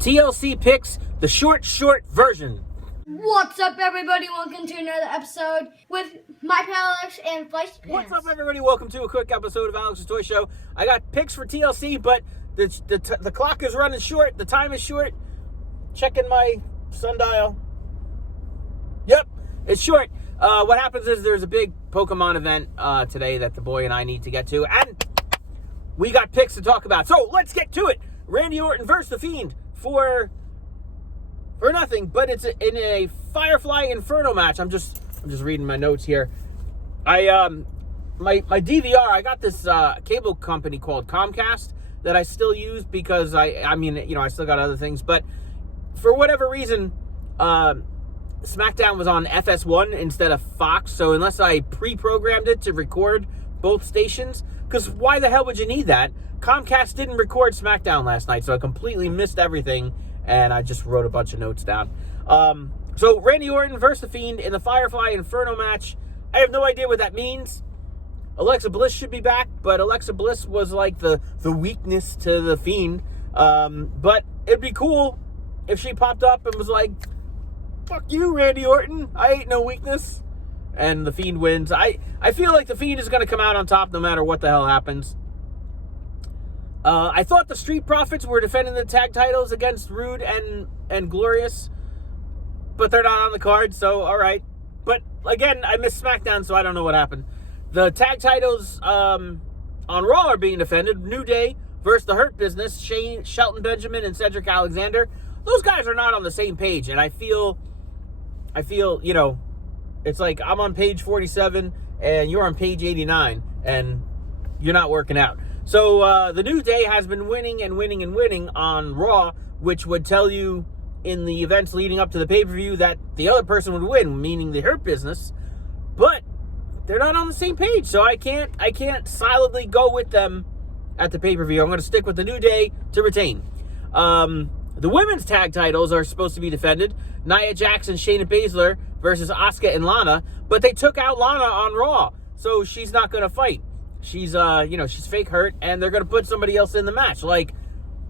TLC Picks, the short version. What's up, everybody? Welcome to another episode with my pal Alex and Vice Pants. What's up, everybody? Welcome to a quick episode of Alex's Toy Show. I got picks for TLC, but the clock is running short. The time is short. Checking my sundial. Yep, it's short. What happens is there's a big Pokemon event today that the boy and I need to get to, and we got picks to talk about. So let's get to it. Randy Orton versus the Fiend for nothing, but it's in a Firefly Inferno match. I'm just reading my notes here. My DVR, I got this cable company called Comcast that I still use because I mean, you know, I still got other things, but for whatever reason, SmackDown was on FS1 instead of Fox, so unless I pre-programmed it to record both stations, because why the hell would you need that? Comcast didn't record SmackDown last night, so I completely missed everything, and I just wrote a bunch of notes down. So Randy Orton versus the Fiend in the Firefly Inferno match. I have no idea what that means. Alexa Bliss should be back, but Alexa Bliss was like the weakness to the Fiend. But it'd be cool if she popped up and was like, "Fuck you, Randy Orton. I ain't no weakness." And the Fiend wins. I feel like the Fiend is going to come out on top no matter what the hell happens. I thought the Street Profits were defending the tag titles against Rude and Glorious, but they're not on the card, so all right. But again, I missed SmackDown, so I don't know what happened. The tag titles on Raw are being defended. New Day versus the Hurt Business, Shelton Benjamin and Cedric Alexander. Those guys are not on the same page, and I feel, you know, it's like I'm on page 47 and you're on page 89, and you're not working out. So the New Day has been winning on Raw, which would tell you in the events leading up to the pay-per-view that the other person would win, meaning the Hurt Business. But they're not on the same page, so I can't solidly go with them at the pay-per-view. I'm going to stick with the New Day to retain. The women's tag titles are supposed to be defended. Nia Jax and Shayna Baszler versus Asuka and Lana, but they took out Lana on Raw, so she's not going to fight. She's, she's fake hurt, and they're going to put somebody else in the match, like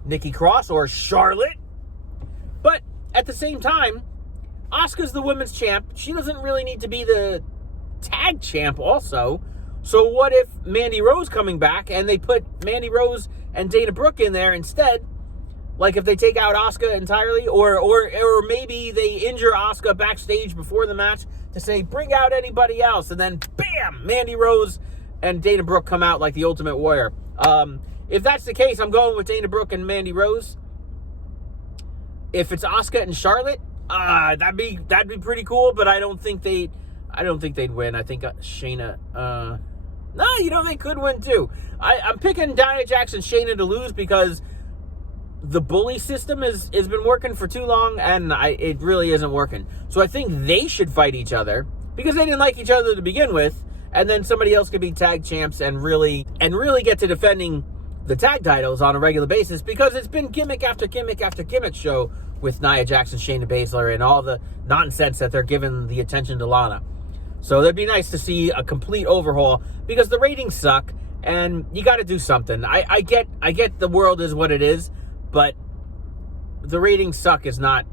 Nikki Cross or Charlotte. But at the same time, Asuka's the women's champ. She doesn't really need to be the tag champ also. So what if Mandy Rose coming back, and they put Mandy Rose and Dana Brooke in there instead? Like if they take out Asuka entirely, or maybe they injure Asuka backstage before the match to say, bring out anybody else, and then bam, Mandy Rose and Dana Brooke come out like the Ultimate Warrior. If that's the case, I'm going with Dana Brooke and Mandy Rose. If it's Asuka and Charlotte, that'd be pretty cool, but I don't think they'd win. I think Shayna, they could win too. I'm picking Nia Jax and Shayna to lose because the bully system has been working for too long, and it really isn't working. So I think they should fight each other because they didn't like each other to begin with, and then somebody else could be tag champs and really get to defending the tag titles on a regular basis, because it's been gimmick after gimmick after gimmick show with Nia Jax and Shayna Baszler and all the nonsense that they're giving the attention to Lana. So it'd be nice to see a complete overhaul because the ratings suck and you got to do something. I get the world is what it is, but the ratings suck is not,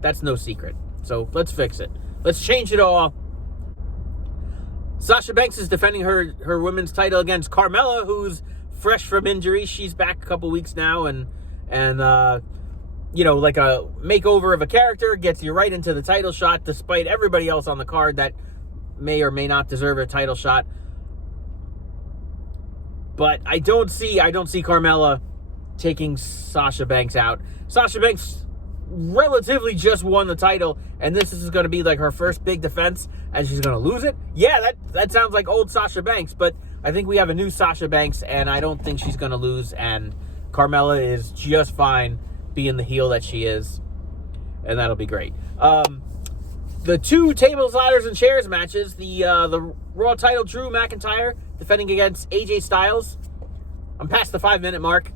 that's no secret. So let's fix it. Let's change it all. Sasha Banks is defending her women's title against Carmella, who's fresh from injury. She's back a couple weeks now, and like a makeover of a character gets you right into the title shot, despite everybody else on the card that may or may not deserve a title shot. But I don't see Carmella taking Sasha Banks out. Sasha Banks relatively just won the title, and this is going to be like her first big defense, and she's going to lose it. Yeah, that sounds like old Sasha Banks, but I think we have a new Sasha Banks, and I don't think she's going to lose, and Carmella is just fine being the heel that she is, and that'll be great. The two tables, ladders, and chairs matches, the Raw title, Drew McIntyre defending against AJ Styles. I'm past the 5-minute mark.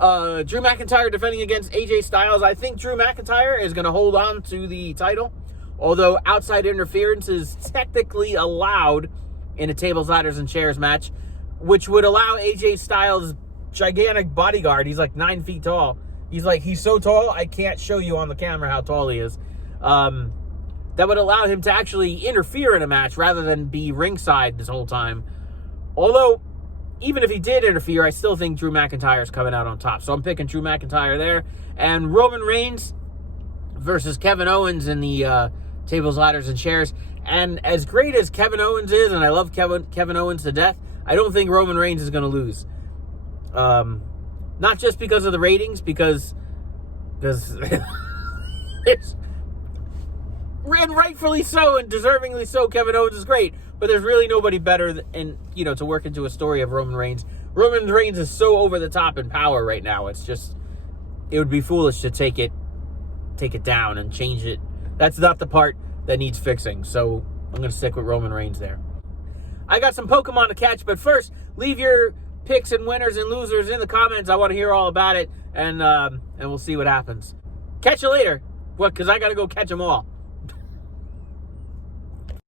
Drew McIntyre defending against AJ Styles. I think Drew McIntyre is going to hold on to the title, although outside interference is technically allowed in a tables, ladders, and chairs match, which would allow AJ Styles' gigantic bodyguard, he's like 9 feet tall, He's so tall, I can't show you on the camera how tall he is. That would allow him to actually interfere in a match rather than be ringside this whole time. Although, even if he did interfere, I still think Drew McIntyre's coming out on top. So I'm picking Drew McIntyre there. And Roman Reigns versus Kevin Owens in the tables, ladders, and chairs. And as great as Kevin Owens is, and I love Kevin Owens to death, I don't think Roman Reigns is going to lose. Not just because of the ratings, because it's, and rightfully so and deservingly so, Kevin Owens is great, but there's really nobody better to work into a story of Roman Reigns. Roman Reigns is so over the top in power right now. It would be foolish to take it down and change it. That's not the part that needs fixing. So I'm going to stick with Roman Reigns there. I got some Pokemon to catch, but first, leave your picks and winners and losers in the comments. I want to hear all about it, and we'll see what happens. Catch you later. What? Because I got to go catch them all.